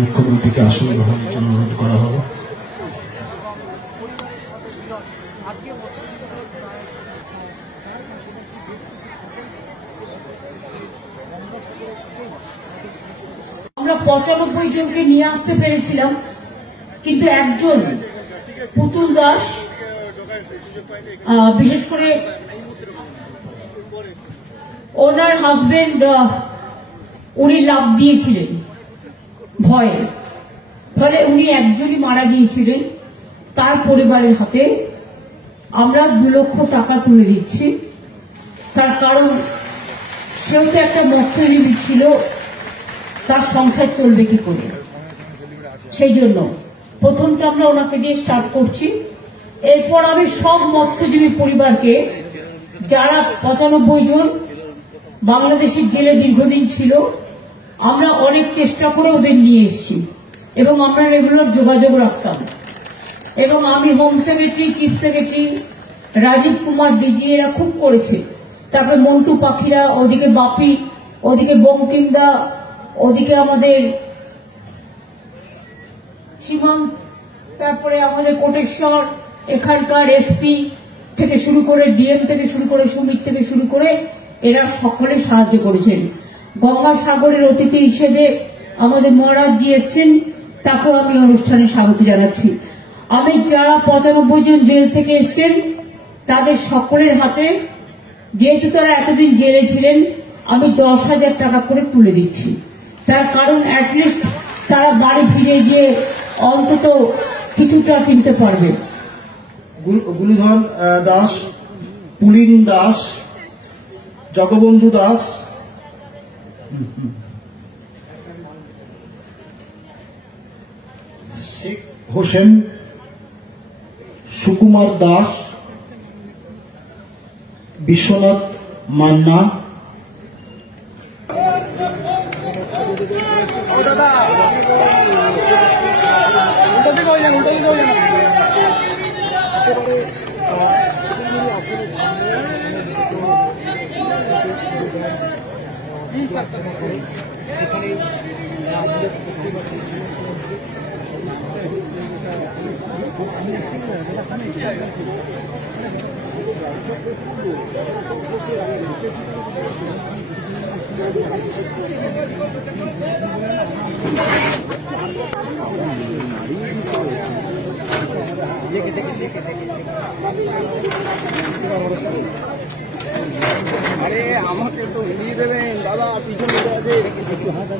মুখ্যমন্ত্রীকে আসন গ্রহণের জন্য অনুরোধ করা হবে। আমরা 95 জনকে নিয়ে আসতে পেরেছিলাম, কিন্তু একজন পুতুল দাস বিশেষ করে ওনার হাজবেন্ড উনি লাভ দিয়েছিলেন ভয়ে, ফলে উনি একজনই মারা গিয়েছিলেন। তার পরিবারের হাতে আমরা 2 লক্ষ টাকা তুলে দিচ্ছি। তার কারণ সেও তো একটা মৎস্যজীবী ছিল, তার সংসার চলবে কি করে, সেই জন্য প্রথমটা আমরা ওনাকে দিয়ে স্টার্ট করছি। এরপর আমি সব মৎস্যজীবী পরিবারকে, যারা 95 জন বাংলাদেশের জেলে দীর্ঘদিন ছিল, আমরা অনেক চেষ্টা করে ওদের নিয়ে এসেছি এবং আমরা রেগুলার যোগাযোগ রাখতাম। এবং আমি home secretary, chief secretary, Rajiv Kumar DG এরা খুব করেছে। তারপরে মন্টু পাখিরা, ওদিকে বাপি, ওদিকে বঙ্কিমদা, ওদিকে আমাদের সীমান্ত, তারপরে আমাদের কোটেশ্বর, এখানকার এসপি থেকে শুরু করে ডিএম থেকে শুরু করে সুমিত থেকে শুরু করে এরা সকলে সাহায্য করেছেন। গঙ্গাসাগরের অতিথি হিসেবে আমাদের মহারাজজি এসছেন, তাকেও আমি অনুষ্ঠানে স্বাগত জানাচ্ছি। আমি যারা 95 জন জেল থেকে এসছেন তাদের সকলের হাতে, যেহেতু তারা এতদিন জেলে ছিলেন, আমি 10,000 টাকা করে তুলে দিচ্ছি। তার কারণ অ্যাটলিস্ট তারা বাড়ি ফিরে গিয়ে অন্তত কিছুটা কিনতে পারবে। গুণধন দাস, পুলিন দাস, জগবন্ধু দাস, শেখ হোসেন, সুকুমার দাস, বিশ্বনাথ মান্না, আরে আমাকে তো নিয়ে দেবেন দাদা, পিছনে আছে। হাত